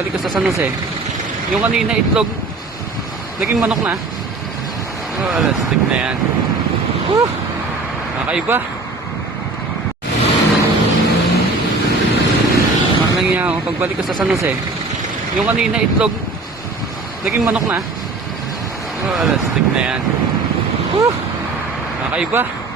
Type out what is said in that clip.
pagbalik ko sa San Jose, yung kanina itlog, naging manok na. Oh, alastig na yan. Kakaiba. Nangyayari pagbalik ko sa San Jose, yung kanina itlog, naging manok na. Oh, alastig na yan. Kakaiba.